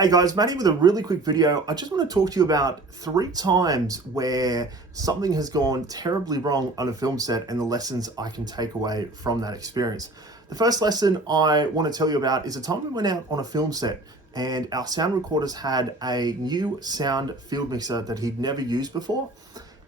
Hey guys, Matty with a really quick video. I just want to talk to you about 3 times where something has gone terribly wrong on a film set and the lessons I can take away from that experience. The first lesson I want to tell you about is a time we went out on a film set and our sound recorders had a new sound field mixer that he'd never used before.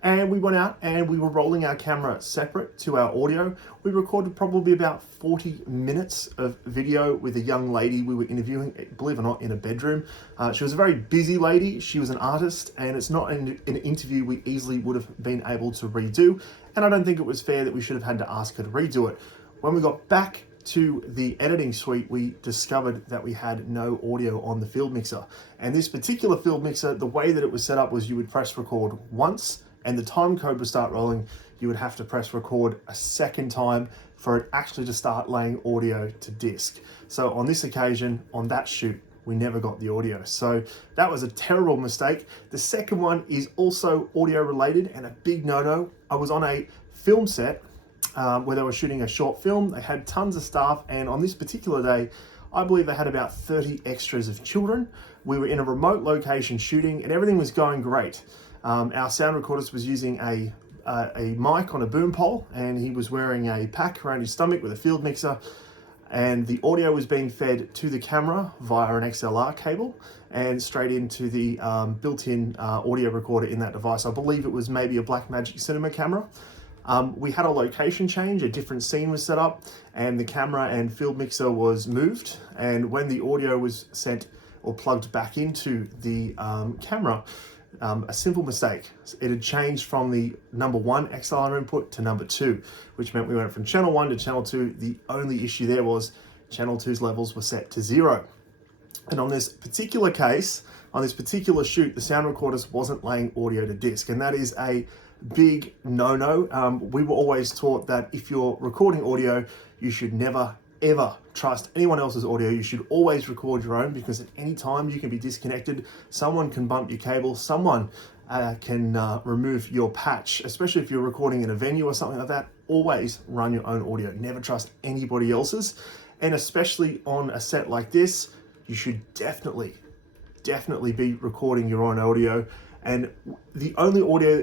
And we went out and we were rolling our camera separate to our audio. We recorded probably about 40 minutes of video with a young lady we were interviewing, believe it or not, in a bedroom. She was a very busy lady. She was an artist, and it's not an interview we easily would have been able to redo. And I don't think it was fair that we should have had to ask her to redo it. When we got back to the editing suite, we discovered that we had no audio on the field mixer. And this particular field mixer, the way that it was set up was you would press record once, and the time code would start rolling. You would have to press record a second time for it actually to start laying audio to disc. So on this occasion, on that shoot, we never got the audio. So that was a terrible mistake. The second one is also audio related and a big no-no. I was on a film set where they were shooting a short film. They had tons of staff, and on this particular day, I believe they had about 30 extras of children. We were in a remote location shooting and everything was going great. Our sound recordist was using a mic on a boom pole, and he was wearing a pack around his stomach with a field mixer, and the audio was being fed to the camera via an XLR cable and straight into the built-in audio recorder in that device. I believe it was maybe a Blackmagic Cinema camera. We had a location change, a different scene was set up, and the camera and field mixer was moved, and when the audio was sent or plugged back into the camera, a simple mistake. It had changed from the number 1 XLR input to number 2, which meant we went from channel 1 to channel 2. The only issue there was channel 2's levels were set to 0. And on this particular case, on this particular shoot, the sound recordist wasn't laying audio to disc, and that is a big no-no. We were always taught that if you're recording audio, you should never ever trust anyone else's audio. You should always record your own, because at any time you can be disconnected. Someone can bump your cable, someone can remove your patch, especially if you're recording in a venue or something like that. Always run your own audio. Never trust anybody else's. And especially on a set like this, you should definitely be recording your own audio. And the only audio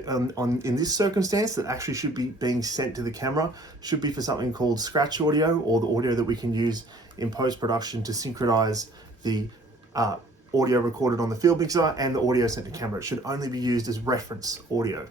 in this circumstance that actually should be being sent to the camera should be for something called scratch audio, or the audio that we can use in post-production to synchronize the audio recorded on the field mixer and the audio sent to camera. It should only be used as reference audio.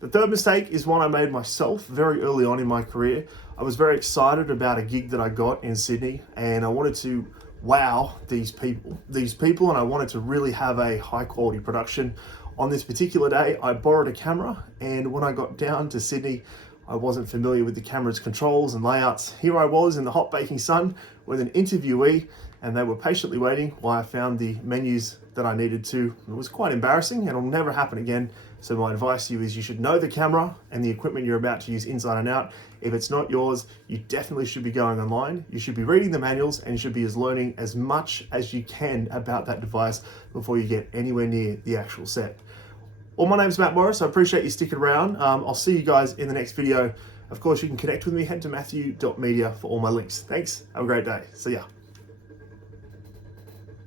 The third mistake is one I made myself very early on in my career. I was very excited about a gig that I got in Sydney, and I wanted to wow these people, and I wanted to really have a high quality production. On this particular day, I borrowed a camera, and when I got down to Sydney, I wasn't familiar with the camera's controls and layouts. Here I was in the hot baking sun with an interviewee, and they were patiently waiting while I found the menus that I needed to. It was quite embarrassing, and it'll never happen again. So my advice to you is you should know the camera and the equipment you're about to use inside and out. If it's not yours, you definitely should be going online. You should be reading the manuals, and you should be learning as much as you can about that device before you get anywhere near the actual set. Well, my name's Matt Morris. I appreciate you sticking around. I'll see you guys in the next video. Of course, you can connect with me. Head to matthew.media for all my links. Thanks. Have a great day. See ya.